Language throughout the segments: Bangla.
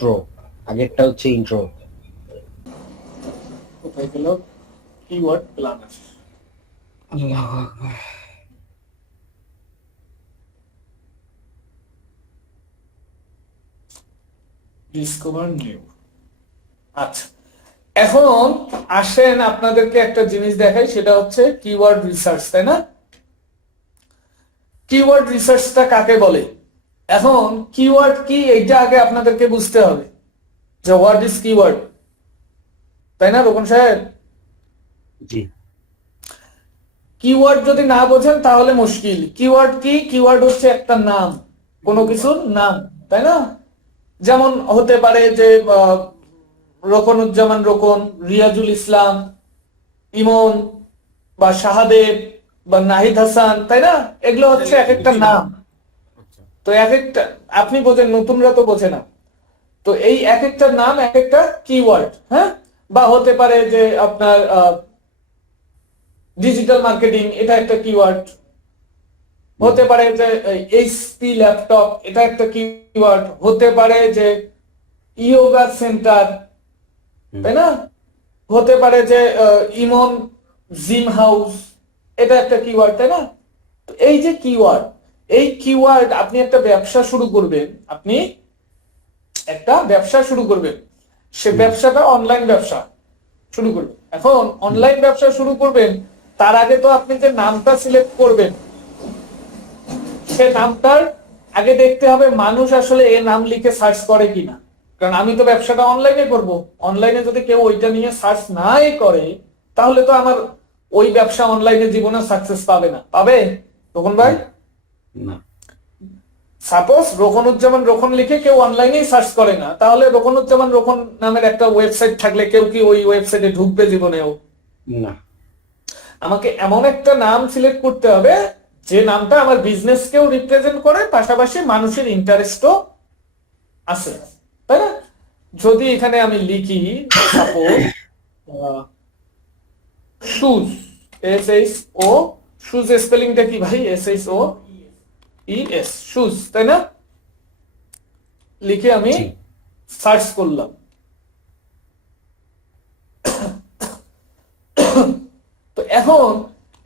আউটরো, আগেরটা হচ্ছে ইন্ট্রো। কোথায় গেল কিওয়ার্ড প্ল্যানার? আল্লাহু আকবার। Discover new. আচ্ছা, এখন আসেন আপনাদেরকে একটা জিনিস দেখাই, সেটা হচ্ছে কিওয়ার্ড রিসার্চ, তাই না? কিওয়ার্ড রিসার্চটা কাকে বলে? এখন কিওয়ার্ড কি এইটা আগে আপনাদেরকে বুঝতে হবে, যে হোয়াট ইজ কিওয়ার্ড, তাই না রোকন সাহেব? জি। কিওয়ার্ড যদি না বোঝেন তাহলে মুশকিল। কিওয়ার্ড কি? কিওয়ার্ড হচ্ছে একটা নাম, কোনো কিছুর নাম, তাই না? যেমন হতে পারে যে রোকনুজ্জামান রোকন, রিয়াজুল ইসলাম, ইমন, বা শাহাদেব, বা নাহিদ হাসান, তাই না? এগুলো হচ্ছে এক একটা নাম। তো এক একটা, আপনি বোঝেন, নতুনরা তো বোঝে না। তো এই এক একটা নাম এক একটা কিওয়ার্ড, হ্যাঁ? বা হতে পারে যে আপনার ডিজিটাল মার্কেটিং, এটা একটা কিওয়ার্ড। হতে পারে যে এইচপি ল্যাপটপ, এটা একটা কিওয়ার্ড। হতে পারে যে ইয়োগা সেন্টার, তাই না? হতে পারে যে ইমন জিম হাউস, এটা একটা কিওয়ার্ড, তাই না? তো এই যে কিওয়ার্ড, এই কিওয়ার্ড, আপনি একটা ব্যবসা শুরু করবেন, আপনি একটা ব্যবসা শুরু করবেন, সে ব্যবসাটা অনলাইন ব্যবসা শুরু করবেন। এখন অনলাইন ব্যবসা শুরু করবেন, তার আগে তো আপনি যে নামটা সিলেক্ট করবেন, সে নামটার আগে দেখতে হবে মানুষ আসলে এই নাম লিখে সার্চ করে কিনা। কারণ আমি তো ব্যবসাটা অনলাইনে করব, অনলাইনে যদি কেউ ওইটা নিয়ে সার্চ নাই করে, তাহলে তো আমার ওই ব্যবসা অনলাইনে জীবনে সাকসেস পাবে না। পাবে তখন ভাই? না। সাপোজ রোকনুজ্জামান রোকন লিখে কেউ অনলাইনেই সার্চ করে না, তাহলে রোকনুজ্জামান রোকন নামের একটা ওয়েবসাইট থাকলে কেউ কি ওই ওয়েবসাইটে ঢুকবে জীবনেও? না। আমাকে এমন একটা নাম সিলেক্ট করতে হবে যে নামটা আমার বিজনেসকেও রিপ্রেজেন্ট করে, পাশাপাশি মানুষের ইন্টারেস্টও আছে, তাই না? যদি এখানে আমি লিখি সাপোজ শুজ, SHO, শুজ স্পেলিংটা কি ভাই? SHOES, শুজ, তাই না? লিখে আমি সার্চ করলাম। তো এখন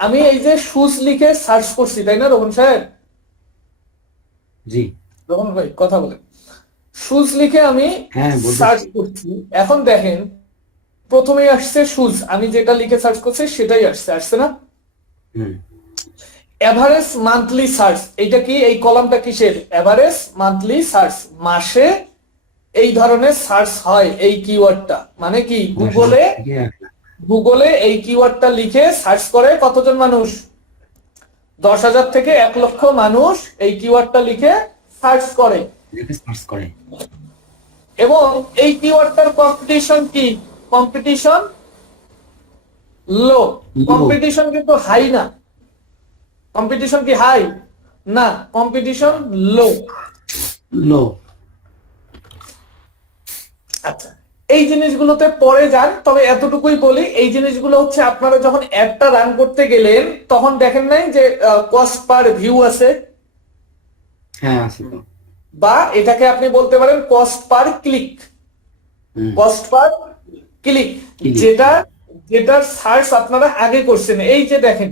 আমি এই যে শুজ লিখে সার্চ করছি, তাই না রোহন সাহেব? জি। রোহন ভাই কথা বলেন। শুজ লিখে আমি সার্চ করছি। এখন দেখেন, প্রথমেই আসছে শুজ, আমি যেটা লিখে সার্চ করছি সেটাই আসছে না? এভারেজ মান্থলি সার্চ, এইটা কি? এই কলামটা কিসের? এভারেজ মান্থলি সার্চ, মাসে এই ধরনের সার্চ হয় এই কিওয়ার্ডটা। মানে কি, গুগলে এই কিওয়ার্ডটা লিখে সার্চ করে কতজন মানুষ? 10,000 থেকে 1,00,000 মানুষ এই কিওয়ার্ডটা লিখে সার্চ করে। এবং এই কিওয়ার্ডটার কম্পিটিশন কি? কম্পিটিশন লো। কম্পিটিশন কিন্তু হাই না। কম্পিটিশন কি হাই? না, কম্পিটিশন লো। লো। আচ্ছা, এই জিনিসগুলোতে পরে যান, তবে এতটুকুই বলি, এই জিনিসগুলো হচ্ছে আপনারা যখন অ্যাডটা রান করতে গেলেন তখন দেখেন নাই যে কস্ট পার ভিউ আছে? হ্যাঁ আছে তো। বা এটাকে আপনি বলতে পারেন cost per click. Cost per click, যেটা যেটার সার্চ আপনারা আগে করছেন। এই যে দেখেন,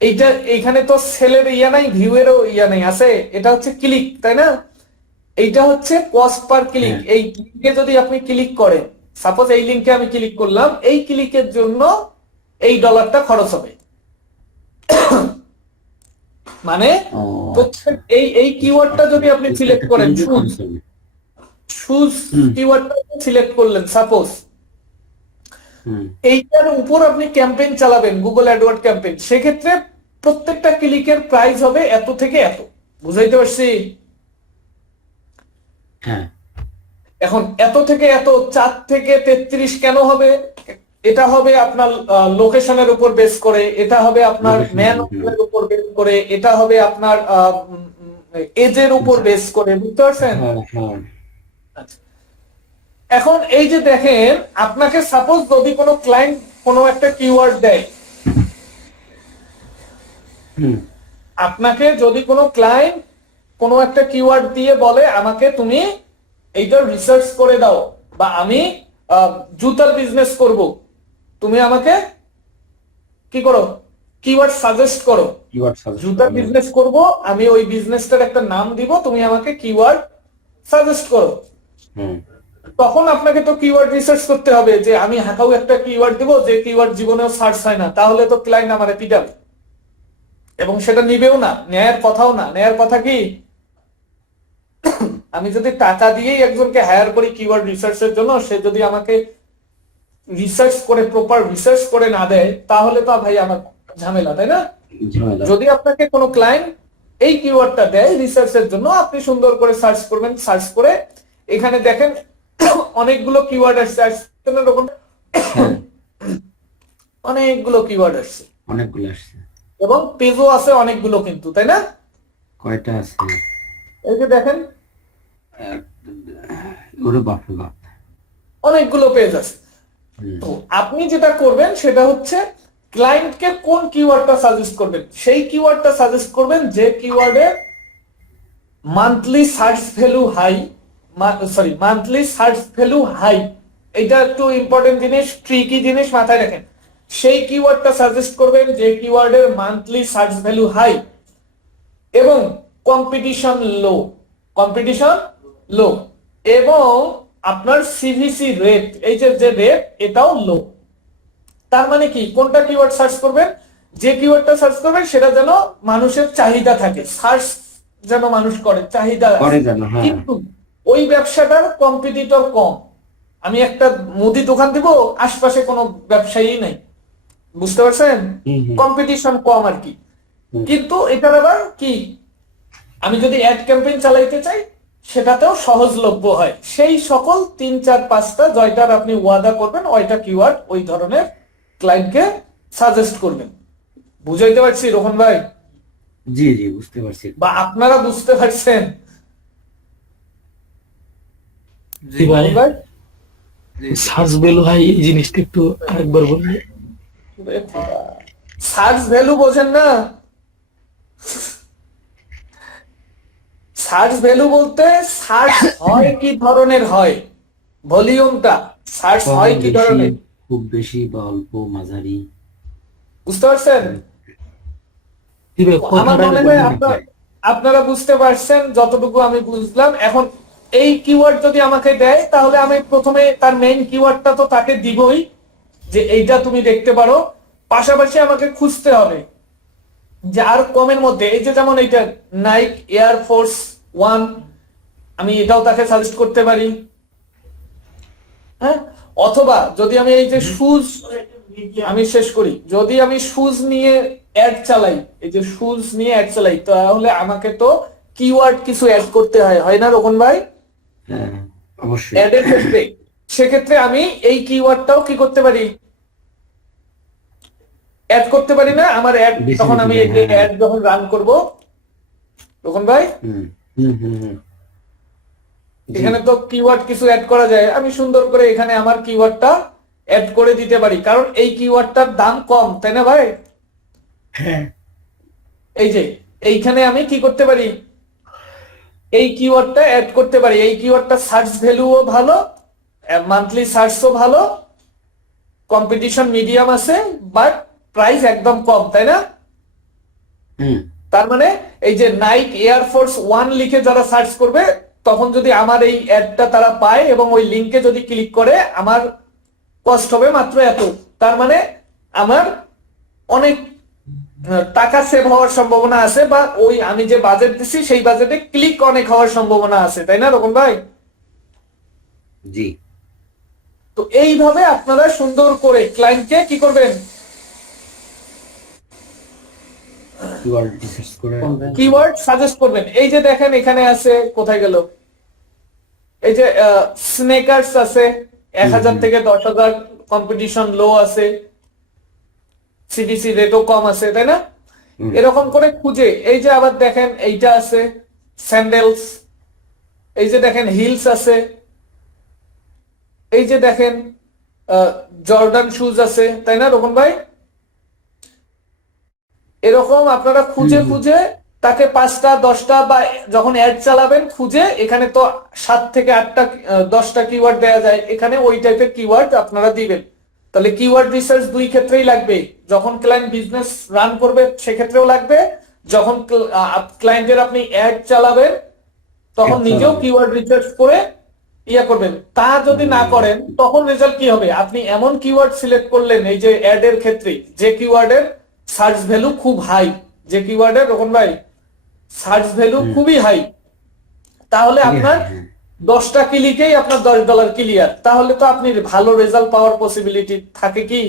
এইটা এইখানে তো সেলের ইয়া নাই, ভিউ এরও ইয়া নাই, আছে? এটা হচ্ছে ক্লিক, তাই না? এইটা হচ্ছে কস্ট পার ক্লিক। এই লিঙ্কে যদি আপনি ক্লিক করেন, সাপোজ এই লিঙ্কে আমি ক্লিক করলাম, এই ক্লিকের জন্য এই ডলারটা খরচ হবে। মানে প্রত্যেক এই কিওয়ার্ডটা যদি আপনি সিলেক্ট করেন, শুজ কিওয়ার্ডটা সিলেক্ট করলেন সাপোজ, এইটার উপর আপনি ক্যাম্পেইন চালাবেন, গুগল অ্যাডওয়ার্ড ক্যাম্পেইন, সেক্ষেত্রে প্রত্যেকটা ক্লিকের প্রাইস হবে এত থেকে এত। বুঝাইতে পারছি? এখন এত থেকে এত, 4 থেকে 33 কেন হবে? এটা হবে আপনার লোকেশনের উপর বেস করে, এটা হবে আপনার ম্যান এর উপর বেস করে, এটা হবে আপনার এজের উপর বেস করে। বুঝতে পারছেন? আচ্ছা, এখন এই যে দেখেন, আপনাকে সাপোজ যদি কোনো ক্লায়েন্ট কোনো একটা কিওয়ার্ড দেয়, আপনাকে যদি কোনো ক্লায়েন্ট কোনো একটা কিওয়ার্ড দিয়ে বলে আমাকে তুমি এইটা রিসার্চ করে দাও, বা আমি জুতার বিজনেস করব, তুমি আমাকে কি করো, কিওয়ার্ড সাজেস্ট করো। কিওয়ার্ড সাজেস্ট জুতার বিজনেস করব, আমি ওই বিজনেসটার একটা নাম দিব, তুমি আমাকে কিওয়ার্ড সাজেস্ট করো। তখন আপনাকে তো কিওয়ার্ড রিসার্চ করতে হবে, যে আমি হাঁকাও একটা কিওয়ার্ড দিব যে কিওয়ার্ড জীবনেও সার্চ হয় না, তাহলে তো ক্লায়েন্ট আমারে পিটাবে এবং সেটা নিবেও না, নেয়ার কথাও না। নেয়ার কথা কি, আমি যদি টাকা দিয়েই একজনকে হায়ার করি কিওয়ার্ড রিসার্চের জন্য, সে যদি আমাকে রিসার্চ করে, প্রপার রিসার্চ করে না দেয়, তাহলে তো ভাই আমার ঝামেলা, তাই না? যদি আপনাকে কোনো ক্লায়েন্ট এই কিওয়ার্ডটা দেয় রিসার্চের জন্য, আপনি সুন্দর করে সার্চ করবেন। সার্চ করে এখানে দেখেন অনেকগুলো কিওয়ার্ড আসছে, অনেকগুলো কিওয়ার্ড আসছে, অনেকগুলো আসছে এবং পেজও আছে অনেকগুলো কিন্তু, তাই না? কয়টা আছে? এই যে দেখেন ওরে বাপ রে বাপ, অনেকগুলো পেজ আছে। তো আপনি যেটা করবেন সেটা হচ্ছে ক্লায়েন্টকে কোন কিওয়ার্ডটা সাজেস্ট করবেন, সেই কিওয়ার্ডটা সাজেস্ট করবেন যে কিওয়ার্ডে monthly search value high, monthly search value high. এটা একটু ইম্পর্টেন্ট জিনিস, ট্রিকি জিনিস, মাথায় রাখেন। সেই কিওয়ার্ডটা সাজেস্ট করবেন যে কিওয়ার্ডের মান্থলি সার্চ ভ্যালু হাই এবং কম্পিটিশন লো, কম্পিটিশন লো, এবং আপনার সিভিসি রেট, এই যে রেট, এটাও লো। তার মানে কি, কোনটা কিওয়ার্ড সার্চ করবেন, যে কিওয়ার্ডটা সার্চ করবেন সেটা যেন মানুষের চাহিদা থাকে, সার্চ যেন মানুষ করে, চাহিদা করে যেন, হ্যাঁ। কিন্তু ওই ব্যবসাটার কম্পিটিটর কম। আমি একটা মুদি দোকান দিব, আশপাশে কোনো ব্যবসায়ী নাই, বুঝতে পারছেন? কম্পিটিশন কম আর কি। কিন্তু এটার আবার কি, আমি যদি অ্যাড ক্যাম্পেইন চালাইতে চাই সেটাতেও সহজলভ্য হয়। সেই সকল 3, 4, 5টা জয়টার আপনি ওয়াদা করবেন, ওইটা কিওয়ার্ড ওই ধরনের ক্লায়েন্টকে সাজেস্ট করবেন। বুঝাইতে পারছি রোহন ভাই? জি জি, বুঝতে পারছি। বা আপনারা বুঝতে পারছেন? জি ভাই, সার্চ ভ্যালু হাই এই জিনিসটা একটু আরেকবার বললে। সার্চ ভ্যালু বোঝেন না? সার্চ ভ্যালু বলতে সার্চ হয় কি ধরনের হয়, ভলিউমটা সার্চ হয় কি ধরনের, খুব বেশি বা অল্প, মাঝারি, বুঝতে পারছেন? জি ভাই, আমার মনে হয় আপনারা বুঝতে পারছেন যতটুকু আমি বুঝলাম। এখন এই কিওয়ার্ড যদি আমাকে দেয়, তাহলে আমি প্রথমে তার মেইন কিওয়ার্ডটা তো তাকে দিবই, যে এইটা তুমি দেখতে পারো। পাশাপাশি আমাকে খুঁজতে হবে যে আর কমের মধ্যে, এই যে যেমন এইটা নাইক এয়ার ফোর্স 1, আমি এটাও তাকে সাজেস্ট করতে পারি, হ্যাঁ। অথবা যদি আমি এই যে শুজ, আমি শেষ করি, যদি আমি শুজ নিয়ে অ্যাড চালাই, এই যে শুজ নিয়ে অ্যাড চালাই, তাহলে আমাকে তো কিওয়ার্ড কিছু অ্যাড করতে হয়, হয় না রোকন ভাই? হ্যাঁ অবশ্যই। অ্যাডের ক্ষেত্রে, সেক্ষেত্রে আমি এই কিওয়ার্ডটাও কি করতে পারি, অ্যাড করতে পারি না? আমার অ্যাড, তখন আমি এই যে অ্যাড যখন রান করব, রোকন ভাই, এখানে তো কিওয়ার্ড কিছু অ্যাড করা যায়, আমি সুন্দর করে এখানে আমার কিওয়ার্ডটা অ্যাড করে দিতে পারি, কারণ এই কিওয়ার্ডটার দাম কম, তাই না ভাই? এই যে এইখানে আমি কি করতে পারি, এই কিওয়ার্ডটা অ্যাড করতে পারি। এই কিওয়ার্ডটা সার্চ ভ্যালুও ভালো, মান্থলি সার্চও ভালো, কম্পিটিশন মিডিয়াম আছে, বাট প্রাইস একদম কম, তাই না? তার মানে এই যে নাইক এয়ার ফোর্স 1 লিখে যারা সার্চ করবে, তখন যদি আমার এই অ্যাডটা তারা পায় এবং ওই লিংকে যদি ক্লিক করে, আমার কস্ট হবে মাত্র এত। তার মানে আমার অনেক টাকা সেভ হওয়ার সম্ভাবনা আছে, বা ওই আমি যে বাজেট দিছি সেই বাজেটে ক্লিক অনেক হওয়ার সম্ভাবনা আছে, তাই না রকম ভাই? জি। তো এইভাবে আপনারা সুন্দর করে ক্লায়েন্টকে কি করবেন, কিওয়ার্ড সাজেস্ট করবেন। এই যে দেখেন এখানে আছে, কোথায় গেল, এই যে স্নেকার্স আছে 1000 থেকে 10,000, কম্পিটিশন লো আছে, সিডিসি রেটও কম আছে, তাই না? এরকম করে খুঁজে, এই যে আবার দেখেন এইটা আছে স্যান্ডেলস, এই যে দেখেন হিলস আছে, এই যে দেখেন জর্ডান শুজ আছে, তাই না রোহন ভাই? এরকম আপনারা খুঁজে খুঁজে তাকে 5টা 10টা বা যখন অ্যাড চালাবেন খুঁজে, এখানে তো 7 থেকে 8টা 10টা কিওয়ার্ড দেওয়া যায়, এখানে ওই টাইপের কিওয়ার্ড আপনারা দিবেন। তাহলে কিওয়ার্ড রিসার্চ দুই ক্ষেত্রেই লাগবে, যখন ক্লায়েন্ট বিজনেস রান করবে সেক্ষেত্রেও লাগবে, যখন ক্লায়েন্টের আপনি অ্যাড চালাবেন তখন Ad নিজেও চালাবেন। কিওয়ার্ড রিসার্চ করে ইয়া করবেন। তা যদি না করেন তখন রেজাল্ট কি হবে? আপনি এমন কিওয়ার্ড সিলেক্ট করলেন এই যে অ্যাড এর ক্ষেত্রে, যে কিওয়ার্ডের সার্চ ভ্যালু খুব হাই, যে কিওয়ার্ডের রকম ভাই সার্চ ভ্যালু খুবই হাই, তাহলে খুবই আপনার high, হ্যাঁ। 10টা ক্লিকেই আপনার $10 ক্লিয়ার। তাহলে তো আপনি ভালো রেজাল্ট পাওয়ার পসিবিলিটি থাকে কি?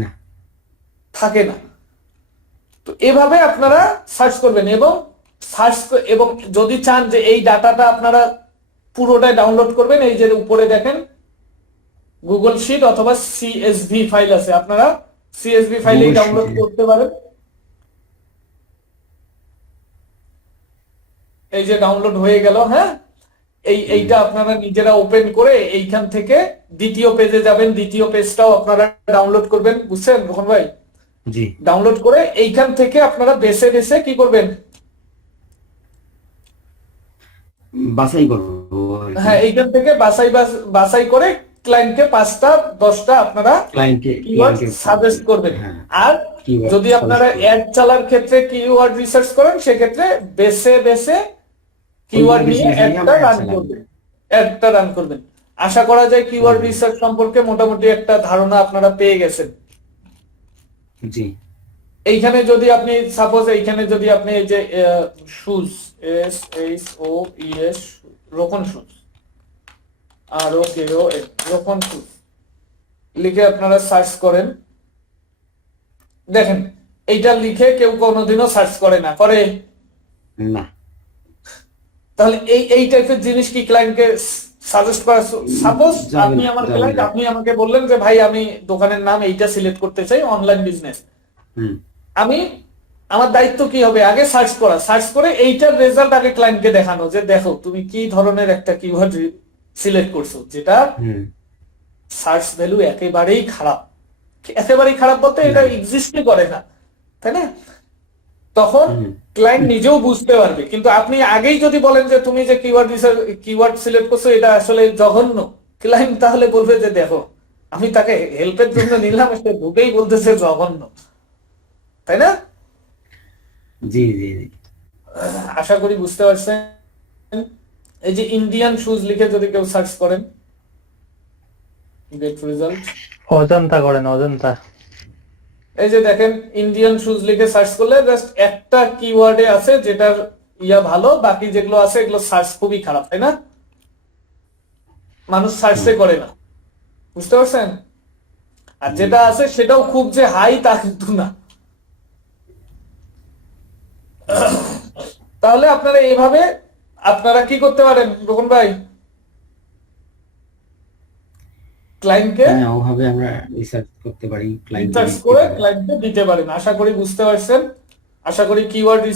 না। থাকে না। তো এভাবে আপনারা সার্চ করবেন, এবং এবং যদি চান যে এই ডাটাটা আপনারা পুরোটাই ডাউনলোড করবেন, এই যে উপরে দেখেন গুগল শিট অথবা সিএসভি ফাইল আছে, আপনারা সিএসভি ফাইলেই Google ডাউনলোড Sheet, করতে পারেন। এই যে ডাউনলোড হয়ে গেল, হ্যাঁ, এইটা আপনারা নিজেরা ওপেন করে এইখান থেকে দ্বিতীয় পেজে যাবেন, দ্বিতীয় পেজটাও আপনারা ডাউনলোড করবেন, বুঝছেন রোহন ভাই? জি। ডাউনলোড করে এইখান থেকে আপনারা বেছে বেছে কি করবেন? বাছাই করবো আর কি। হ্যাঁ, এইখান থেকে বাছাই করে ক্লায়েন্টকে 5টা 10টা আপনারা কিওয়ার্ড সাজেস্ট করবেন। হ্যাঁ, আর keyword যদি আপনারা suggest করবেন। অ্যাড চালার ক্ষেত্রে কিওয়ার্ড রিসার্চ করেন, সেক্ষেত্রে বেছে বেছে কিওয়ার্ড নিয়ে অ্যাডটা রান করবেন। আশা করা যায় কিওয়ার্ড রিসার্চ সম্পর্কে মোটামুটি একটা ধারণা আপনারা পেয়ে গেছেন। জি। এইখানে যদি আপনি সাপোজ এইখানে যদি আপনি এই যে শুজ SHOES রোকন শুজ রোকন শুজ লিখে আপনারা সার্চ করেন, দেখেন এইটা লিখে কেউ কোনোদিনও সার্চ করে না, করে না। তাহলে এই টাইপের জিনিস কি ক্লায়েন্টকে সাজেস্ট করা? সাপোজ আপনি আমার ক্লায়েন্ট, আপনি আমাকে বললেন যে ভাই আমি দোকানের নাম এইটা সিলেক্ট করতে চাই, অনলাইন বিজনেস। আমি আমার দায়িত্ব কি হবে? আগে সার্চ করা, সার্চ করে এইটার রেজাল্ট আগে ক্লায়েন্টকে দেখানো, যে দেখো তুমি কি ধরনের একটা কিওয়ার্ড সিলেক্ট করছো, যেটা সার্চ ভ্যালু একেবারেই খারাপ। একেবারেই খারাপ বলতে এটা এক্সিস্টই করে না, তাই না? তখন ক্লায়েন্ট নিজেও বুঝতে পারবে। কিন্তু আপনি আগেই যদি বলেন যে তুমি যে কিওয়ার্ড সিলেক্ট করছো এটা আসলে জঘন্য, ক্লায়েন্ট তাহলে বলবে যে দেখো আমি তাকে হেল্পের জন্য নিলাম, সে ঢুকেই বলতেছে জঘন্য, তাই না? জি জি জি। আশা করি বুঝতে পারছেন। এই যে ইন্ডিয়ান শুজ লিখে যদি কেউ সার্চ করেন, গেট রেজাল্ট অজন্তা করেন, অজন্তা। এই যে দেখেন ইন্ডিয়ান শুজ লিখে সার্চ করলে জাস্ট একটা কিওয়ার্ডে আছে যেটার ইয়া ভালো, বাকি যেগুলো আছে এগুলো সার্চ খুবই খারাপ, তাই না? মানুষ সার্চে করে না, বুঝতে পারছেন? আর যেটা আছে সেটাও খুব যে হাই তা কিন্তু না। তাহলে আপনারা এইভাবে আপনারা কি করতে পারেন রোকন ভাই? ক্লায়েন্টকে ওভাবে আমরা রিসার্চ করতে পারি, রিসার্চ করে ক্লায়েন্টকে দিতে পারেন। আশা করি বুঝতে পারছেন। আশা করি কিওয়ার্ড